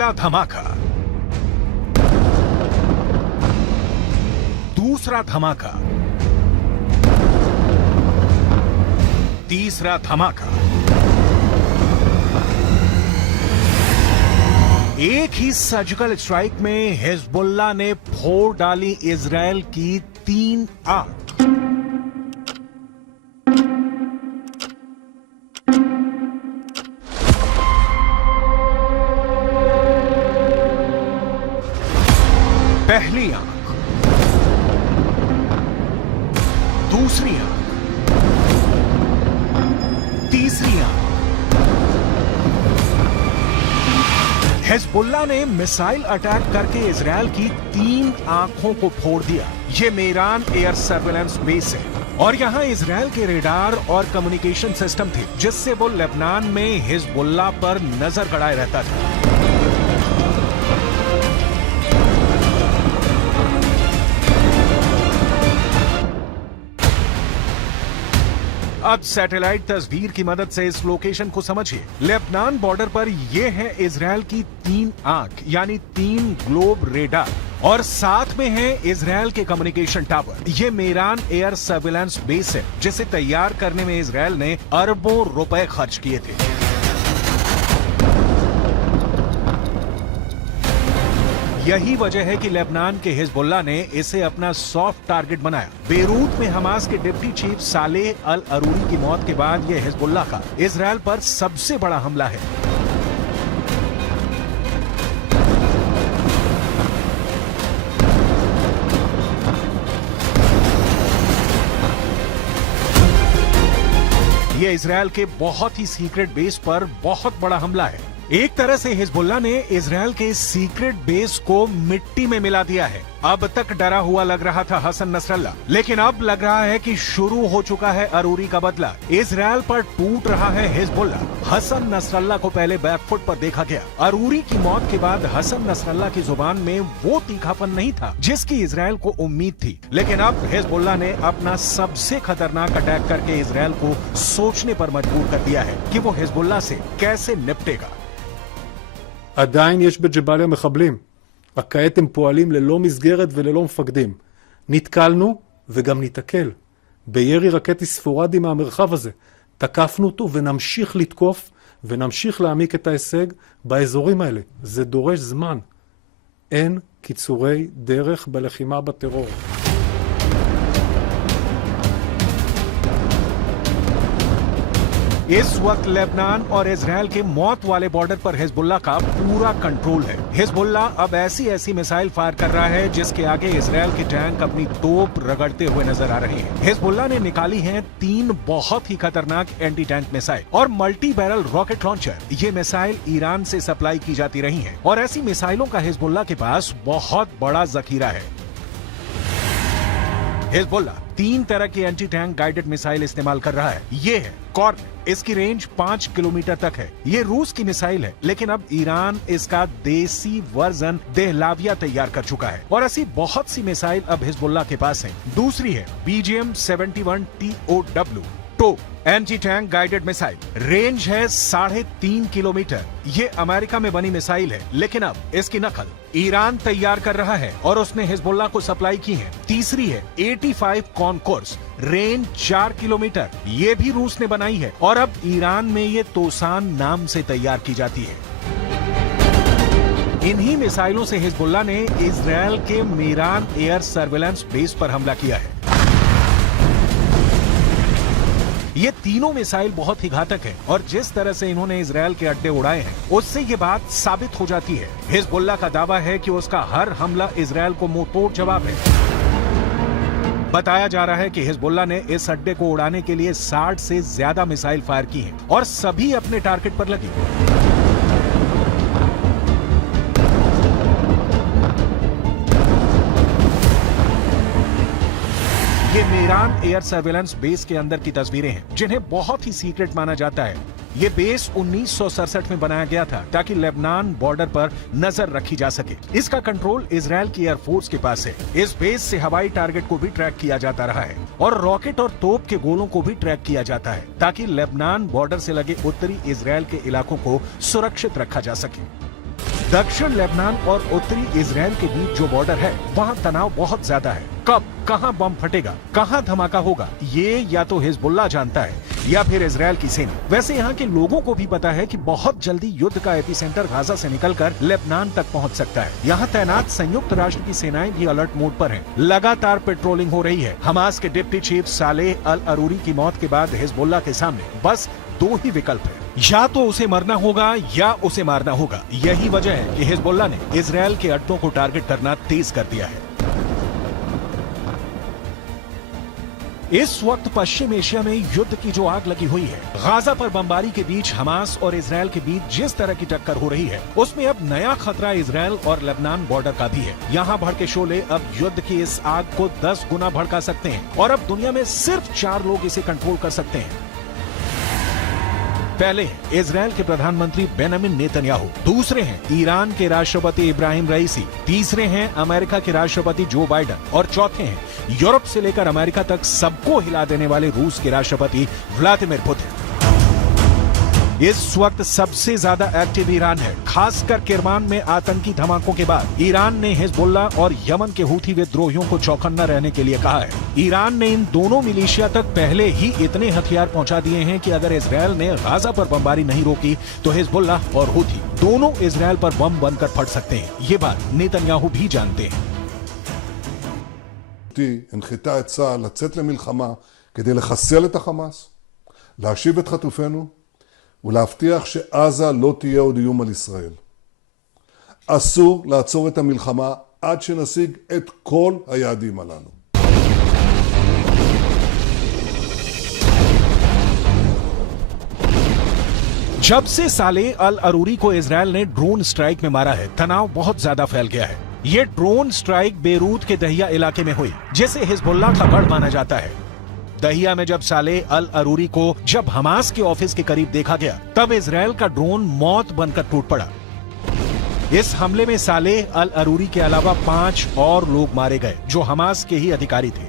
पहला धमाका, दूसरा धमाका, तीसरा धमाका। एक ही सर्जिकल स्ट्राइक में हिजबुल्लाह ने फोड़ डाली इजरायल की 3 आंख। पहली आंख, दूसरी आंख, तीसरी आंख। हिजबुल्लाह ने मिसाइल अटैक करके इजरायल की 3 आंखों को फोड़ दिया। ये मेरान एयर सर्वेलेंस बेस है और यहां इजरायल के रेडार और कम्युनिकेशन सिस्टम थे, जिससे वो लेबनान में हिजबुल्लाह पर नजर गड़ाए रहता था। अब सैटेलाइट तस्वीर की मदद से इस लोकेशन को समझिए। लेबनान बॉर्डर पर यह है इजरायल की 3 आंख यानी 3 ग्लोब रेडार और साथ में है इजरायल के कम्युनिकेशन टावर। ये मेरान एयर सर्विलांस बेस है, जिसे तैयार करने में इजरायल ने अरबों रुपए खर्च किए थे। यही वजह है कि लेबनान के हिजबुल्लाह ने इसे अपना सॉफ्ट टारगेट बनाया। बेरूत में हमास के डिप्टी चीफ सालेह अल अरूरी की मौत के बाद यह हिजबुल्लाह का इजरायल पर सबसे बड़ा हमला है। यह इजरायल के बहुत ही सीक्रेट बेस पर बहुत बड़ा हमला है। एक तरह से हिजबुल्लाह ने इजरायल के सीक्रेट बेस को मिट्टी में मिला दिया है। अब तक डरा हुआ लग रहा था हसन नसरल्लाह, लेकिन अब लग रहा है कि शुरू हो चुका है अरूरी का बदला। इजरायल पर टूट रहा है हिजबुल्लाह। हसन नसरल्लाह को पहले बैकफुट पर देखा गया। अरूरी की मौत के बाद हसन नसरल्लाह की जुबान में वो तीखापन नहीं था जिसकी इजरायल को उम्मीद थी, लेकिन अब हिजबुल्लाह ने अपना सबसे खतरनाक अटैक करके इजरायल को सोचने पर मजबूर कर दिया है कि वो हिजबुल्लाह से कैसे निपटेगा। עדיין יש בג'באליה מחבלים, רק כעת הם פועלים ללא מסגרת וללא מפקדים. נתקלנו וגם ניתקל בירי רקטי ספורדי מהמרחב הזה. תקפנו אותו ונמשיך לתקוף ונמשיך להעמיק את ההישג באזורים האלה. זה דורש זמן. אין קיצורי דרך בלחימה בטרור. इस वक्त लेबनान और इजरायल के मौत वाले बॉर्डर पर हिजबुल्लाह का पूरा कंट्रोल है। हिजबुल्लाह अब ऐसी मिसाइल फायर कर रहा है जिसके आगे इजरायल के टैंक अपनी तोप रगड़ते हुए नजर आ रहे हैं। हिजबुल्लाह ने निकाली हैं 3 बहुत ही खतरनाक एंटी टैंक मिसाइल और मल्टी बैरल रॉकेट लॉन्चर। ये मिसाइल ईरान से सप्लाई की जाती रही हैं और ऐसी मिसाइलों का हिजबुल्लाह के पास बहुत बड़ा जखीरा है। हिजबुल्लाह 3 तरह की एंटी टैंक गाइडेड मिसाइल इस्तेमाल कर रहा है। ये है कॉर्न, इसकी रेंज 5 किलोमीटर तक है। ये रूस की मिसाइल है, लेकिन अब ईरान इसका देसी वर्जन देहलाविया तैयार कर चुका है और ऐसी बहुत सी मिसाइल अब हिजबुल्लाह के पास है। दूसरी है BGM-71 TOW टो anti tank guided missile. Range है 3.5 किलोमीटर। ये अमेरिका में बनी मिसाइल है, लेकिन अब इसकी नकल ईरान तैयार कर रहा है और उसने हिजबुल्लाह को सप्लाई की है। तीसरी है 85 कॉनकोर्स, रेंज 4 किलोमीटर। ये भी रूस ने बनाई है और अब ईरान में ये तोसान नाम से तैयार की जाती है। इन्हीं मिसाइलों से हिजबुल्लाह ने इजरायल के मेरान एयर सर्विलांस बेस पर हमला किया है। ये तीनों मिसाइल बहुत ही घातक है और जिस तरह से इन्होंने इजरायल के अड्डे उड़ाए हैं, उससे ये बात साबित हो जाती है। हिजबुल्लाह का दावा है कि उसका हर हमला इजरायल को मुंहतोड़ जवाब है। बताया जा रहा है कि हिजबुल्लाह ने इस अड्डे को उड़ाने के लिए 60 से ज्यादा मिसाइल फायर की हैं और सभी अपने टारगेट पर लगी। ये मेरान एयर सर्विलांस बेस के अंदर की तस्वीरें हैं, जिन्हें बहुत ही सीक्रेट माना जाता है। ये बेस 1967 में बनाया गया था ताकि लेबनान बॉर्डर पर नजर रखी जा सके। इसका कंट्रोल इजरायल की एयरफोर्स के पास है। इस बेस से हवाई टारगेट को भी ट्रैक किया जाता रहा है और रॉकेट और तोप के गोलों को भी ट्रैक किया जाता है ताकि लेबनान बॉर्डर से लगे उत्तरी इजरायल के इलाकों को सुरक्षित रखा जा सके। दक्षिण लेबनान और उत्तरी इजराइल के बीच जो बॉर्डर है वहाँ तनाव बहुत ज्यादा है। कब कहाँ बम फटेगा, कहाँ धमाका होगा, ये या तो हिजबुल्लाह जानता है या फिर इजराइल की सेना। वैसे यहाँ के लोगों को भी पता है कि बहुत जल्दी युद्ध का एपिसेंटर गाजा से निकलकर लेबनान तक पहुँच सकता है। यहाँ तैनात संयुक्त राष्ट्र की सेनाएं भी अलर्ट मोड पर हैं। लगातार पेट्रोलिंग हो रही है। हमास के डिप्टी चीफ सालेह अल अरूरी की मौत के बाद हिजबुल्लाह के सामने बस दो ही विकल्प है, या तो उसे मरना होगा या उसे मारना होगा। यही वजह है कि हिजबुल्लाह ने इजराइल के अड्डों को टारगेट करना तेज कर दिया है। इस वक्त पश्चिम एशिया में युद्ध की जो आग लगी हुई है, गाजा पर बमबारी के बीच हमास और इजराइल के बीच जिस तरह की टक्कर हो रही है, उसमें अब नया खतरा इजराइल और लेबनान बॉर्डर का भी है। यहाँ भड़के शोले अब युद्ध की इस आग को 10 गुना भड़का सकते हैं और अब दुनिया में सिर्फ 4 लोग इसे कंट्रोल कर सकते हैं। पहले हैं इजराइल के प्रधानमंत्री बेंजामिन नेतन्याहू, दूसरे हैं ईरान के राष्ट्रपति इब्राहिम रईसी, तीसरे हैं अमेरिका के राष्ट्रपति जो बाइडेन और चौथे हैं यूरोप से लेकर अमेरिका तक सबको हिला देने वाले रूस के राष्ट्रपति व्लादिमीर पुतिन। इस वक्त सबसे ज्यादा एक्टिव ईरान है, खासकर किरमान में आतंकी धमाकों के बाद ईरान ने हिजबुल्लाह और यमन के हूथी विद्रोहियों को चौकन्ना रहने के लिए कहा है। ईरान ने इन दोनों मिलिशिया तक पहले ही इतने हथियार पहुंचा दिए हैं कि अगर इजराइल ने गाजा पर बमबारी नहीं रोकी तो हिजबुल्लाह और हूथी दोनों इजराइल पर बम बनकर फट सकते हैं। ये बात नेतन्याहू भी जानते हैं। הנחתה את צה"ל לצאת למלחמה כדי לחסל את החמאס, להשיב את חטופינו ולהבטיח שעזה לא תהיה עוד איום על ישראל. אסור לעצור את המלחמה עד שנשיג את כל היעדים הללו. जब से सालेह अल अरूरी को इजराइल ने ड्रोन स्ट्राइक में मारा है, तनाव बहुत ज्यादा फैल गया है। ये ड्रोन स्ट्राइक बेरूत के दहिया इलाके में हुई, जिसे हिजबुल्लाह का गढ़ माना जाता है। दहिया में जब सालेह अल अरूरी को जब हमास के ऑफिस के करीब देखा गया, तब इजराइल का ड्रोन मौत बनकर टूट पड़ा। इस हमले में सालेह अल अरूरी के अलावा 5 और लोग मारे गए जो हमास के ही अधिकारी थे।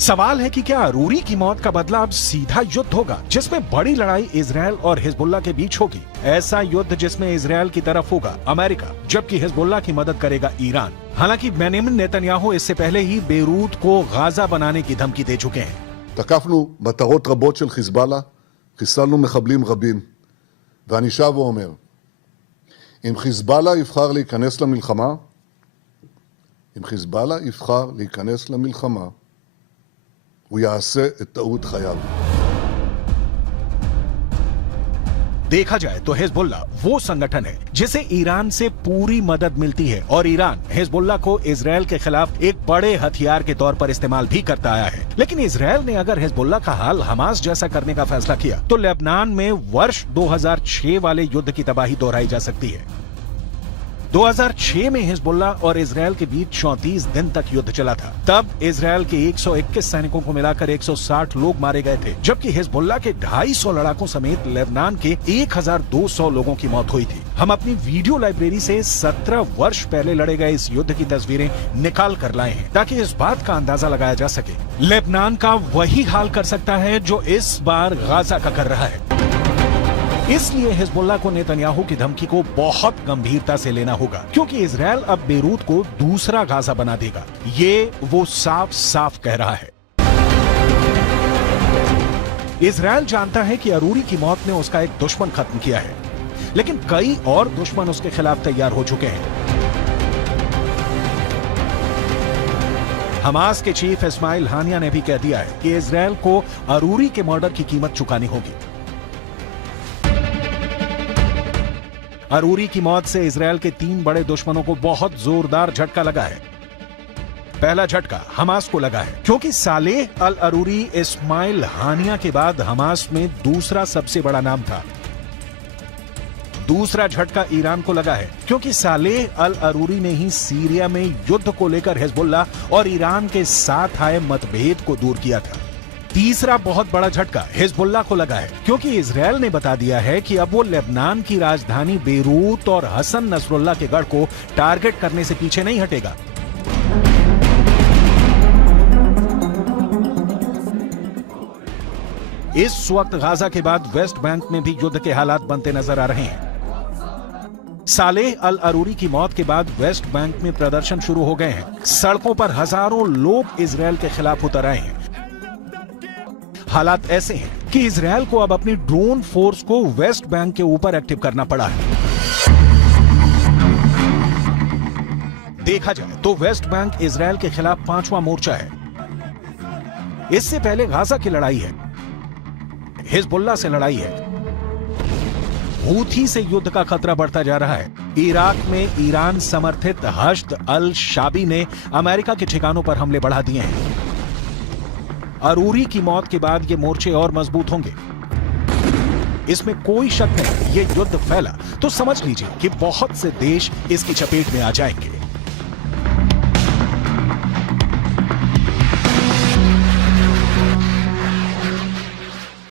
सवाल है कि क्या अरूरी की मौत का बदला अब सीधा युद्ध होगा, जिसमें बड़ी लड़ाई इजराइल और हिजबुल्लाह के बीच होगी। ऐसा युद्ध जिसमें इजराइल की तरफ होगा अमेरिका, जबकि हिजबुल्लाह की मदद करेगा ईरान। हालांकि बेंजामिन नेतन्याहू इससे पहले ही बेरूत को गाजा बनाने की धमकी दे चुके हैं। תקפנו מטרות רבות של חיזבאללה, חיסלנו מחבלים רבים, ואני שב ואומר, אם חיזבאללה יבחר להיכנס למלחמה, הוא יעשה את טעות חייו. देखा जाए तो हिजबुल्लाह वो संगठन है जिसे ईरान से पूरी मदद मिलती है और ईरान हिजबुल्लाह को इजराइल के खिलाफ एक बड़े हथियार के तौर पर इस्तेमाल भी करता आया है। लेकिन इजराइल ने अगर हिजबुल्लाह का हाल हमास जैसा करने का फैसला किया तो लेबनान में वर्ष 2006 वाले युद्ध की तबाही दोहराई जा सकती है। 2006 में हिजबुल्लाह और इजराइल के बीच 34 दिन तक युद्ध चला था। तब इजराइल के 121 सैनिकों को मिलाकर 160 लोग मारे गए थे, जबकि हिजबुल्लाह के 250 लड़ाकों समेत लेबनान के 1200 लोगों की मौत हुई थी। हम अपनी वीडियो लाइब्रेरी से 17 वर्ष पहले लड़े गए इस युद्ध की तस्वीरें निकाल कर लाए हैं ताकि इस बात का अंदाजा लगाया जा सके। लेबनान का वही हाल कर सकता है जो इस बार गाजा का कर रहा है। इसलिए हिजबुल्लाह को नेतन्याहू की धमकी को बहुत गंभीरता से लेना होगा, क्योंकि इजराइल अब बेरूत को दूसरा गाजा बना देगा। ये वो साफ साफ कह रहा है। इजराइल जानता है कि अरूरी की मौत ने उसका एक दुश्मन खत्म किया है, लेकिन कई और दुश्मन उसके खिलाफ तैयार हो चुके हैं। हमास के चीफ इस्माइल हानिया ने भी कह दिया है कि इजराइल को अरूरी के मर्डर की कीमत चुकानी होगी। अरूरी की मौत से इजराइल के 3 बड़े दुश्मनों को बहुत जोरदार झटका लगा है। पहला झटका हमास को लगा है, क्योंकि सालेह अल अरूरी इस्माइल हानिया के बाद हमास में दूसरा सबसे बड़ा नाम था। दूसरा झटका ईरान को लगा है, क्योंकि सालेह अल अरूरी ने ही सीरिया में युद्ध को लेकर हिजबुल्लाह और ईरान के साथ आए मतभेद को दूर किया था। तीसरा बहुत बड़ा झटका हिजबुल्लाह को लगा है, क्योंकि इजराइल ने बता दिया है कि अब वो लेबनान की राजधानी बेरूत और हसन नसरुल्लाह के गढ़ को टारगेट करने से पीछे नहीं हटेगा। इस वक्त गाजा के बाद वेस्ट बैंक में भी युद्ध के हालात बनते नजर आ रहे हैं। सालेह अल अरूरी की मौत के बाद वेस्ट बैंक में प्रदर्शन शुरू हो गए हैं। सड़कों पर हजारों लोग इजरायल के खिलाफ उतर आए हैं। हालात ऐसे हैं कि इजरायल को अब अपनी ड्रोन फोर्स को वेस्ट बैंक के ऊपर एक्टिव करना पड़ा है। देखा जाए तो वेस्ट बैंक इजरायल के खिलाफ 5वां मोर्चा है। इससे पहले गाजा की लड़ाई है, हिजबुल्लाह से लड़ाई है, हूथी से युद्ध का खतरा बढ़ता जा रहा है। इराक में ईरान समर्थित हश्द अल शाबी ने अमेरिका के ठिकानों पर हमले बढ़ा दिए हैं। अरूरी की मौत के बाद ये मोर्चे और मजबूत होंगे, इसमें कोई शक नहीं। ये युद्ध फैला तो समझ लीजिए कि बहुत से देश इसकी चपेट में आ जाएंगे।